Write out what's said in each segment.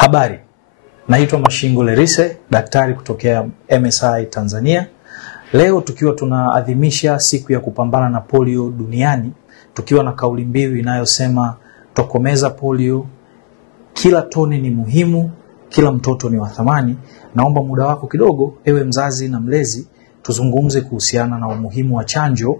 Habari, naitwa Mashingo Lerise, daktari kutokea MSI Tanzania. Leo tukiwa tunaadhimisha siku ya kupambana na polio duniani, tukiwa na kauli mbiu inayosema tokomeza polio, kila tone ni muhimu, kila mtoto ni wa thamani. Naomba muda wako kidogo, ewe mzazi na mlezi, tuzungumze kuhusiana na umuhimu wa chanjo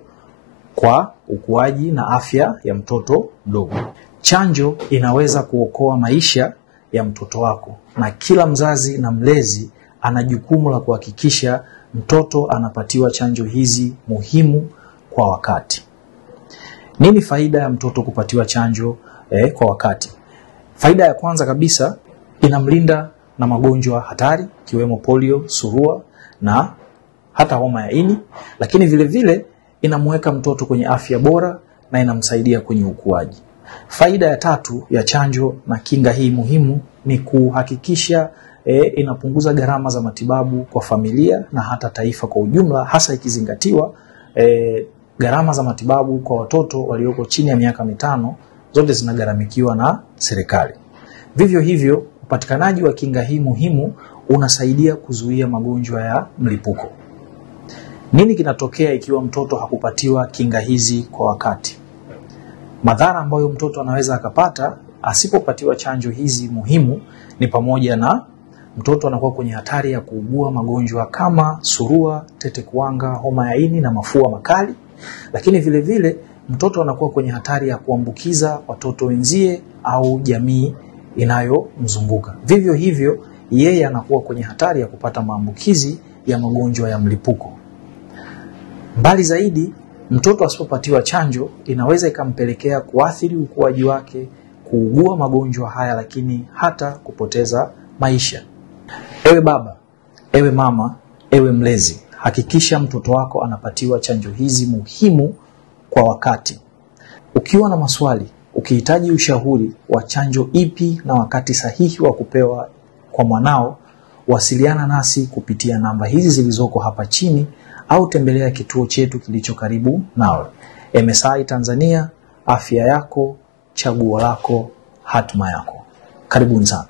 kwa ukuaji na afya ya mtoto mdogo. Chanjo inaweza kuokoa maisha ya mtoto wako, na kila mzazi na mlezi ana jukumu la kuhakikisha mtoto anapatiwa chanjo hizi muhimu kwa wakati. Nini faida ya mtoto kupatiwa chanjo kwa wakati? Faida ya kwanza kabisa, inamlinda na magonjwa hatari ikiwemo polio, surua na hata homa ya ini, lakini vile vile inamweka mtoto kwenye afya bora na inamsaidia kwenye ukuaji. Faida ya tatu ya chanjo na kinga hii muhimu ni kuhakikisha inapunguza gharama za matibabu kwa familia na hata taifa kwa ujumla, hasa ikizingatiwa gharama za matibabu kwa watoto walioko chini ya miaka 5 zote zinagharamikiwa na serikali. Vivyo hivyo, upatikanaji wa kinga hii muhimu unasaidia kuzuia magonjwa ya mlipuko. Nini kinatokea ikiwa mtoto hakupatiwa kinga hizi kwa wakati? Madhara ambayo mtoto anaweza akapata asipopatiwa chanjo hizi muhimu ni pamoja na mtoto anakuwa kwenye hatari ya kuugua magonjwa kama surua, tete kuwanga, homa ya ini na mafua makali. Lakini vile vile mtoto anakuwa kwenye hatari ya kuambukiza watoto wenzie au jamii inayomzunguka. Vivyo hivyo yeye anakuwa kwenye hatari ya kupata maambukizi ya magonjwa ya mlipuko. Mbali zaidi, mtoto asipopatiwa chanjo inaweza ikampelekea kuathiri ukuaji wake, kuugua magonjwa haya, lakini hata kupoteza maisha. Ewe baba, ewe mama, ewe mlezi, hakikisha mtoto wako anapatiwa chanjo hizi muhimu kwa wakati. Ukiwa na maswali, ukihitaji ushauri wa chanjo ipi na wakati sahihi wa kupewa kwa mwanao, wasiliana nasi kupitia namba hizi zilizoko hapa chini au tembelea kituo chetu kilicho karibu nawe. MSI Tanzania, afya yako, chaguo lako, hatima yako. Karibuni sana.